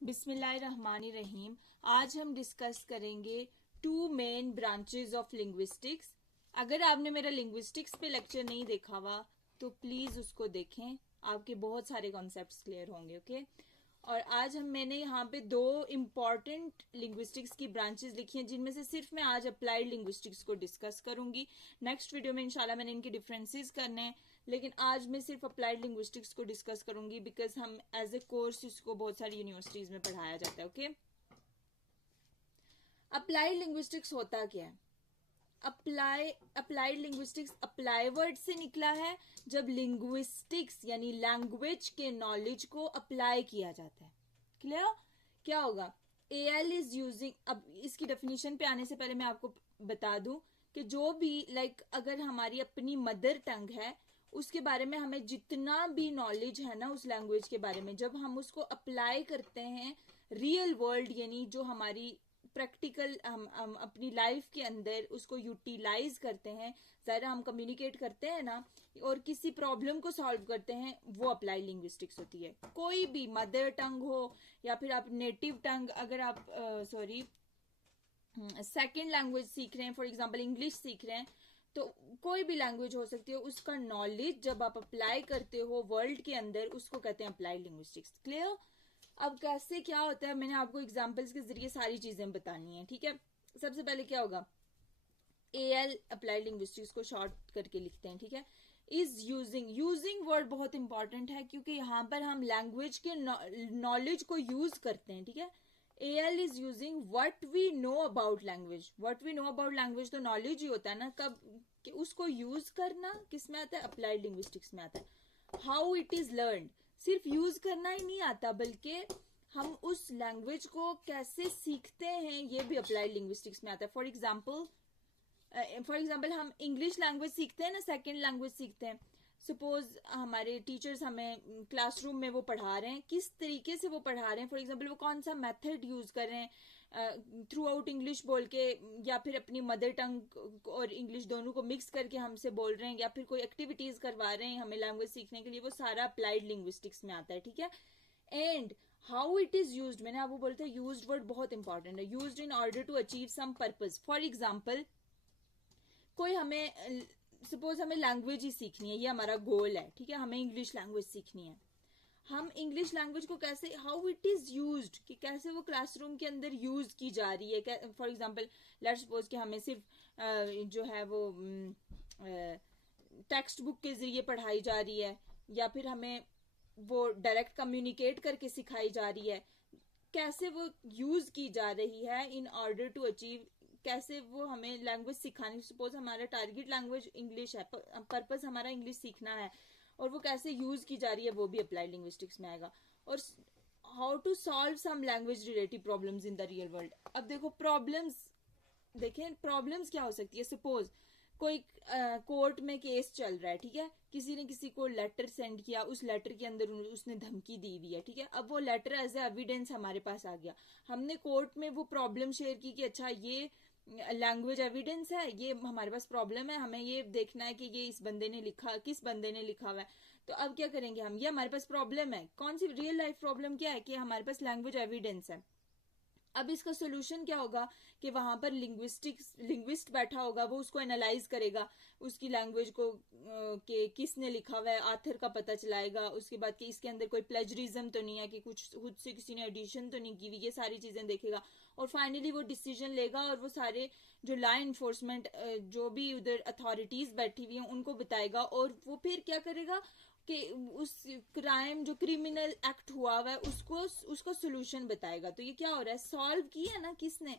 बिस्मिल्लाहिर्रहमानिर्रहीम। आज हम डिस्कस करेंगे two main branches of linguistics. अगर आपने मेरा लिंग्विस्टिक्स पे लेक्चर नहीं देखा हुआ तो प्लीज उसको देखें, आपके बहुत सारे कॉन्सेप्ट्स क्लियर होंगे। ओके और आज मैंने यहाँ पे दो इम्पॉर्टेंट लिंग्विस्टिक्स की ब्रांचेस लिखी हैं, जिनमें से सिर्फ मैं आज अप्लाइड लिंग्विस्टिक्स को डिस्कस करूंगी। नेक्स्ट वीडियो में इंशाल्लाह मैंने इनके डिफरेंसेस करने हैं, लेकिन आज मैं सिर्फ अप्लाइड लिंग्विस्टिक्स को डिस्कस करूंगी बिकॉज हम एज ए कोर्स इसको बहुत सारी यूनिवर्सिटीज में पढ़ाया जाता है। ओके अप्लाइड लिंग्विस्टिक्स होता क्या है? अप्लाइड लिंग्विस्टिक्स अप्लाई वर्ड से निकला है, जब लिंग्विस्टिक्स यानी लैंग्वेज के नॉलेज को अप्लाई किया जाता है। क्लियर? क्या होगा? L is using. अब इसकी डेफिनेशन पे आने से पहले मैं आपको बता दूं कि जो भी अगर हमारी अपनी मदर टंग है उसके बारे में हमें जितना भी नॉलेज है ना उस लैंग्वेज के बारे में, जब हम उसको अप्लाई करते हैं रियल वर्ल्ड यानी जो हमारी प्रैक्टिकल हम अपनी लाइफ के अंदर उसको यूटिलाइज करते हैं, ज़रा हम कम्युनिकेट करते हैं ना और किसी प्रॉब्लम को सॉल्व करते हैं, वो अप्लाई लिंग्विस्टिक्स होती है। कोई भी मदर टंग हो या फिर आप नेटिव टंग, अगर आप सेकेंड लैंग्वेज सीख रहे हैं, फॉर एग्जाम्पल इंग्लिश सीख रहे हैं, तो कोई भी लैंग्वेज हो सकती है, उसका नॉलेज जब आप अप्लाई करते हो वर्ल्ड के अंदर उसको कहते हैं अप्लाइड लिंग्विस्टिक्स। क्लियर? अब कैसे क्या होता है, मैंने आपको एग्जांपल्स के जरिए सारी चीजें बतानी है। ठीक है, सबसे पहले क्या होगा, एल अप्लाइड लिंग्विस्टिक्स को शॉर्ट करके लिखते हैं। ठीक है, इज यूजिंग वर्ड बहुत इंपॉर्टेंट है क्योंकि यहाँ पर हम लैंग्वेज के नॉलेज को यूज करते हैं। ठीक है, L is using what we know about language. What we know about language तो नॉलेज ही होता है ना, कब कि उसको यूज करना किस में आता है? अप्लाइड लिंग्विस्टिक्स में आता है। हाउ इट इज लर्न, सिर्फ यूज करना ही नहीं आता बल्कि हम उस लैंग्वेज को कैसे सीखते हैं ये भी अप्लाइड लिंग्विस्टिक्स में आता है। फॉर एग्जाम्पल हम इंग्लिश लैंग्वेज सीखते हैं ना, सेकेंड लैंग्वेज सीखते हैं। सपोज हमारे टीचर्स हमें क्लासरूम में वो पढ़ा रहे हैं, किस तरीके से वो पढ़ा रहे हैं, फॉर एग्जाम्पल वो कौन सा मेथड यूज कर रहे हैं, थ्रू आउट इंग्लिश बोल के या फिर अपनी मदर टंग और इंग्लिश दोनों को मिक्स करके हमसे बोल रहे हैं या फिर कोई एक्टिविटीज करवा रहे हैं हमें लैंग्वेज सीखने के लिए, वो सारा अप्लाइड लिंग्विस्टिक्स में आता है। ठीक है, and how it is used, मैंने आपको बोलते हैं यूज्ड वर्ड बहुत इंपॉर्टेंट है। Used in order to achieve some purpose. For example कोई हमें सपोज हमें लैंग्वेज ही सीखनी है, ये हमारा गोल है। ठीक है, हमें इंग्लिश लैंग्वेज सीखनी है। हम इंग्लिश लैंग्वेज को कैसे, हाउ इट इज यूज्ड, कि कैसे वो क्लासरूम के अंदर यूज की जा रही है। फॉर एग्जांपल लेट्स सपोज कि हमें सिर्फ जो है वो टेक्स्ट बुक के जरिए पढ़ाई जा रही है या फिर हमें वो डायरेक्ट कम्युनिकेट करके सिखाई जा रही है, कैसे वो यूज की जा रही है इन ऑर्डर टू अचीव, कैसे वो हमें लैंग्वेज सिखानी। सपोज हमारा टारगेट लैंग्वेज इंग्लिश है, पर्पस हमारा इंग्लिश सीखना है और वो कैसे यूज की जा रही है वो भी अप्लाइड लिंग्विस्टिक्स में आएगा। और how to solve some language related problems in the real world. अब देखो प्रॉब्लम्स, देखें प्रॉब्लम्स क्या हो सकती है। सपोज कोई कोर्ट में केस चल रहा है। ठीक है, किसी ने किसी को लेटर सेंड किया, उस लेटर के अंदर उसने धमकी दी हुई है। ठीक है, अब वो लेटर एज ए एविडेंस हमारे पास आ गया, हमने कोर्ट में वो प्रॉब्लम शेयर की कि अच्छा ये लैंग्वेज एविडेंस है, ये हमारे पास प्रॉब्लम है, हमें ये देखना है कि ये इस बंदे ने लिखा, किस बंदे ने लिखा हुआ है। तो अब क्या करेंगे हम, ये हमारे पास प्रॉब्लम है, कौन सी रियल लाइफ प्रॉब्लम क्या है कि हमारे पास लैंग्वेज एविडेंस है। अब इसका सोल्यूशन क्या होगा कि वहां पर लिंग्विस्ट बैठा होगा, वो उसको एनालाइज करेगा, उसकी लैंग्वेज को कि किसने लिखा हुआ है, आथर का पता चलाएगा, उसके बाद कि इसके अंदर कोई प्लेजरिज्म तो नहीं है कि कुछ खुद से किसी ने एडिशन तो नहीं की हुई, ये सारी चीजें देखेगा और फाइनली वो डिसीजन लेगा और वो सारे जो लॉ इन्फोर्समेंट जो भी उधर अथॉरिटीज बैठी हुई हैं उनको बताएगा और वो फिर क्या करेगा कि उस क्राइम जो क्रिमिनल एक्ट हुआ हुआ है उसको सोल्यूशन बताएगा। तो ये क्या हो रहा है, सॉल्व किया ना किसने,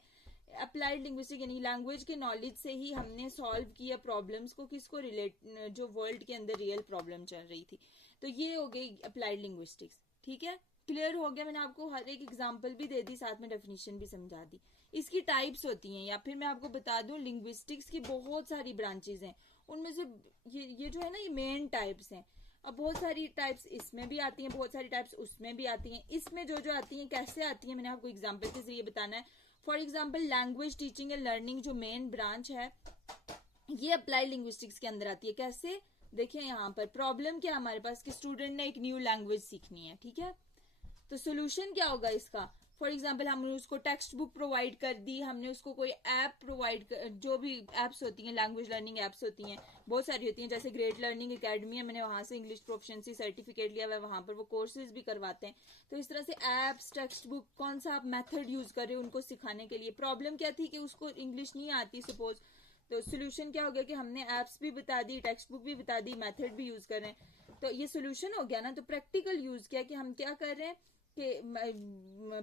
अप्लाइड लिंग्विस्टिक यानी लैंग्वेज के नॉलेज से ही हमने सॉल्व किया प्रॉब्लम्स को, किसको रिलेट, जो वर्ल्ड के अंदर रियल प्रॉब्लम चल रही थी। तो ये हो गई अप्लाइड लिंग्विस्टिक्स। ठीक है, क्लियर हो गया, मैंने आपको हर एक एग्जांपल भी दे दी, साथ में डेफिनेशन भी समझा दी। इसकी टाइप्स होती हैं, या फिर मैं आपको बता दूं लिंग्विस्टिक्स की बहुत सारी ब्रांचेज हैं, उनमें से ये जो है ना ये मेन टाइप्स हैं। अब बहुत सारी टाइप्स इसमें भी आती हैं, बहुत सारी टाइप्स उसमें भी आती हैं। इसमें जो जो आती हैं कैसे आती हैं मैंने आपको एग्जांपल के जरिए बताना है। For example language teaching and learning जो मेन ब्रांच है ये अप्लाइड लिंग्विस्टिक्स के अंदर आती है। कैसे, देखिए यहाँ पर प्रॉब्लम क्या हमारे पास कि स्टूडेंट ने एक न्यू लैंग्वेज सीखनी है। ठीक है, तो सोल्यूशन क्या होगा इसका? फॉर एग्जाम्पल हमने उसको टेक्स्ट बुक प्रोवाइड कर दी, हमने उसको कोई ऐप प्रोवाइड कर, जो भी एप्स होती हैं, लैंग्वेज लर्निंग एप्स होती हैं, बहुत सारी होती हैं, जैसे ग्रेट लर्निंग एकेडमी है, मैंने वहां से इंग्लिश प्रोफिशिएंसी सर्टिफिकेट लिया हुआ है, वहां पर वो कोर्सेज भी करवाते हैं। तो इस तरह से एप्स, टेक्स्ट बुक, कौन सा आप मेथड यूज कर रहे हो उनको सिखाने के लिए। प्रॉब्लम क्या थी कि उसको इंग्लिश नहीं आती सपोज, तो सोल्यूशन क्या हो गया कि हमने एप्स भी बता दी, टेक्स्ट बुक भी बता दी, मेथड भी यूज कर रहे हैं, तो ये सोल्यूशन हो गया ना। तो प्रैक्टिकल यूज क्या कि हम क्या कर रहे हैं कि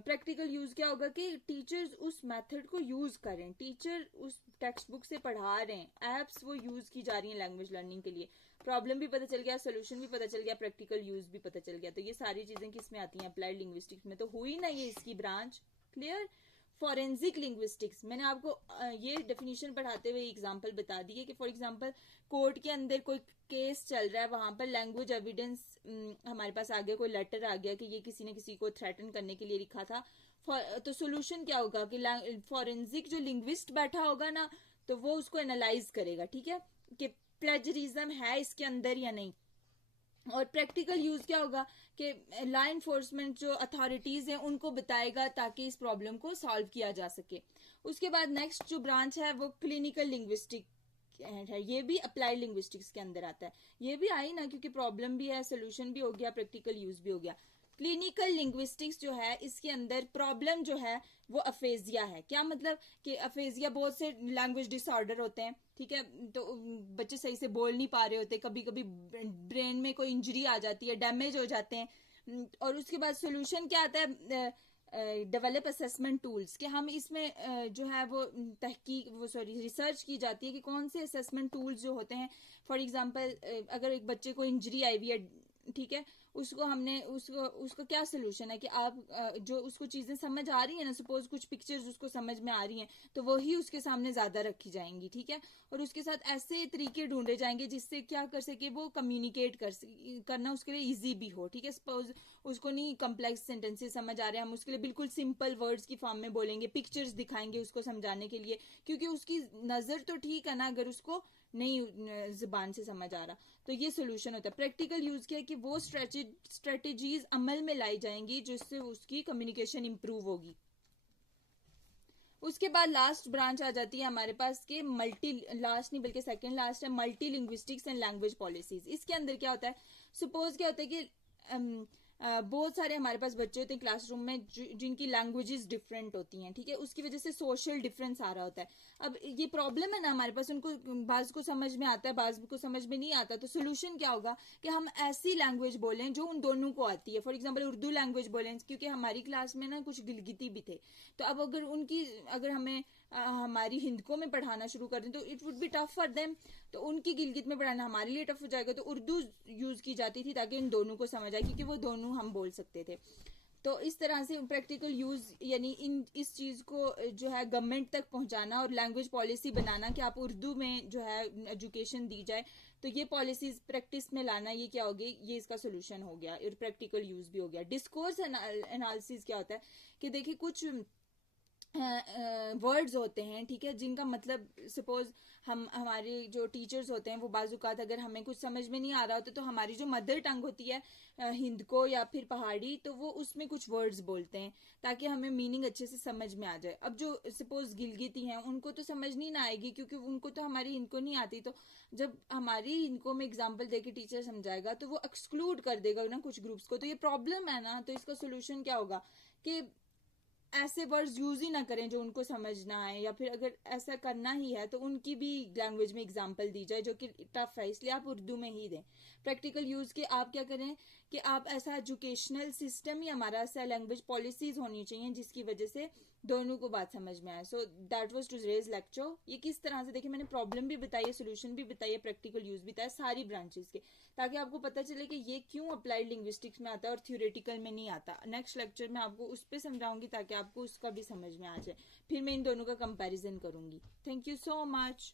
प्रैक्टिकल यूज क्या होगा कि टीचर्स उस मेथड को यूज करें, टीचर उस टेक्स्ट बुक से पढ़ा रहे हैं, एप्स वो यूज की जा रही हैं लैंग्वेज लर्निंग के लिए। प्रॉब्लम भी पता चल गया, सोल्यूशन भी पता चल गया, प्रैक्टिकल यूज भी पता चल गया। तो ये सारी चीजें किसमें आती हैं? अप्लाइड लिंग्विस्टिक्स में। तो हुई ना ये इसकी ब्रांच। क्लियर? फॉरेंसिक लिंग्विस्टिक्स, मैंने आपको ये डेफिनेशन पढ़ाते हुए एग्जांपल बता दी है कि फॉर एग्जांपल कोर्ट के अंदर कोई केस चल रहा है, वहां पर लैंग्वेज एविडेंस हमारे पास आ गया, कोई लेटर आ गया कि ये किसी ने किसी को थ्रेटन करने के लिए लिखा था। तो सोल्यूशन क्या होगा कि फॉरेंसिक जो लिंग्विस्ट बैठा होगा ना, तो वो उसको एनालाइज करेगा, ठीक है, कि प्लेजरिज्म है इसके अंदर या नहीं। और प्रैक्टिकल यूज क्या होगा कि लॉ इन्फोर्समेंट जो अथॉरिटीज हैं उनको बताएगा ताकि इस प्रॉब्लम को सॉल्व किया जा सके। उसके बाद नेक्स्ट जो ब्रांच है वो क्लिनिकल लिंग्विस्टिक है, ये भी अप्लाइड लिंग्विस्टिक्स के अंदर आता है। ये भी आई ना, क्योंकि प्रॉब्लम भी है, सोल्यूशन भी हो गया, प्रैक्टिकल यूज भी हो गया। क्लिनिकल लिंग्विस्टिक्स जो है इसके अंदर प्रॉब्लम जो है वो अफेजिया है। क्या मतलब कि अफेजिया बहुत से लैंग्वेज डिसऑर्डर होते हैं, ठीक है, तो बच्चे सही से बोल नहीं पा रहे होते, कभी कभी ब्रेन में कोई इंजरी आ जाती है, डैमेज हो जाते हैं। और उसके बाद सोल्यूशन क्या आता है? डेवलप असेसमेंट टूल्स, कि हम इसमें जो है वो तहकीक वो सॉरी रिसर्च की जाती है कि कौन से असेसमेंट टूल्स जो होते हैं। फॉर एग्जांपल अगर एक बच्चे को इंजरी आई हुई है, ठीक है, उसको हमने उसको क्या सोल्यूशन है कि आप जो उसको चीजें समझ आ रही है ना, सपोज कुछ पिक्चर्स उसको समझ में आ रही हैं, तो वही उसके सामने ज्यादा रखी जाएंगी, ठीक है, और उसके साथ ऐसे तरीके ढूंढे जाएंगे जिससे क्या कर सके वो कम्युनिकेट करना उसके लिए इजी भी हो, ठीक है। सपोज उसको नहीं कम्प्लेक्स सेंटेंसेस समझ आ रहे हैं, हम उसके लिए बिल्कुल सिंपल वर्ड्स की फॉर्म में बोलेंगे, पिक्चर्स दिखाएंगे उसको समझाने के लिए, क्योंकि उसकी नजर तो ठीक है ना, अगर उसको नहीं जुबान से समझ आ रहा। तो ये सोल्यूशन होता है। प्रैक्टिकल यूज किया कि वो स्ट्रेटेजीज अमल में लाई जाएंगी जिससे उसकी कम्युनिकेशन इंप्रूव होगी। उसके बाद लास्ट ब्रांच आ जाती है हमारे पास के लास्ट नहीं बल्कि सेकंड लास्ट है, multi linguistics and language policies. इसके अंदर क्या होता है? सपोज क्या होता है कि बहुत सारे हमारे पास बच्चे होते हैं क्लासरूम में जिनकी लैंग्वेजेस डिफरेंट होती हैं, ठीक है, उसकी वजह से सोशल डिफरेंस आ रहा होता है। अब ये प्रॉब्लम है ना हमारे पास, उनको बाज को समझ में आता है, बाज को समझ में नहीं आता। तो सोल्यूशन क्या होगा कि हम ऐसी लैंग्वेज बोलें जो उन दोनों को आती है। फॉर एग्जाम्पल उर्दू लैंग्वेज बोलें, क्योंकि हमारी क्लास में ना कुछ गिलगिती भी थे, तो अब अगर हमें हमारी हिंदको में पढ़ाना शुरू कर दें तो it would be tough for them, तो उनकी गिलगित में पढ़ाना हमारे लिए टफ हो जाएगा। तो उर्दू यूज की जाती थी ताकि इन दोनों को समझ आए, क्योंकि वो दोनों हम बोल सकते थे। तो इस तरह से प्रैक्टिकल यूज यानी इस चीज को जो है गवर्नमेंट तक पहुंचाना और लैंग्वेज पॉलिसी बनाना कि आप उर्दू में जो है एजुकेशन दी जाए, तो ये पॉलिसीज प्रैक्टिस में लाना, ये क्या हो गई? ये इसका सोल्यूशन हो गया और प्रैक्टिकल यूज भी हो गया। डिस्कोर्स एनालिसिस क्या होता है कि देखिए कुछ वर्ड्स होते हैं, ठीक है, जिनका मतलब सपोज हमारे जो टीचर्स होते हैं वो बाजुकात अगर हमें कुछ समझ में नहीं आ रहा होता तो हमारी जो मदर टंग होती है हिंद को या फिर पहाड़ी, तो वो उसमें कुछ वर्ड्स बोलते हैं ताकि हमें मीनिंग अच्छे से समझ में आ जाए। अब जो सपोज गिलगिती हैं उनको तो समझ नहीं ना आएगी क्योंकि उनको तो हमारी हिंद को नहीं आती। तो जब हमारी हिंद को में एग्जाम्पल देके टीचर समझाएगा तो वो एक्सक्लूड कर देगा ना कुछ ग्रुप्स को, तो ये प्रॉब्लम है ना। तो इसका सोल्यूशन क्या होगा कि ऐसे वर्ड्स यूज ही ना करें जो उनको समझ ना आए, या फिर अगर ऐसा करना ही है तो उनकी भी लैंग्वेज में एग्जांपल दी जाए जो कि टफ है, इसलिए आप उर्दू में ही दें। प्रैक्टिकल यूज के आप क्या करें कि आप ऐसा एजुकेशनल सिस्टम ही हमारा ऐसा लैंग्वेज पॉलिसीज होनी चाहिए जिसकी वजह से दोनों को बात समझ में आए। So that was today's lecture. ये किस तरह से देखिए मैंने प्रॉब्लम भी बताई है, सोल्यूशन भी बताई है, प्रैक्टिकल यूज भी बताया सारी ब्रांचेस के, ताकि आपको पता चले कि ये क्यों अप्लाइड लिंग्विस्टिक्स में आता है और थ्योरेटिकल में नहीं आता। नेक्स्ट लेक्चर में आपको उस पर समझाऊंगी ताकि आपको उसका भी समझ में आ जाए, फिर मैं इन दोनों का कंपैरिजन करूंगी। Thank you so much.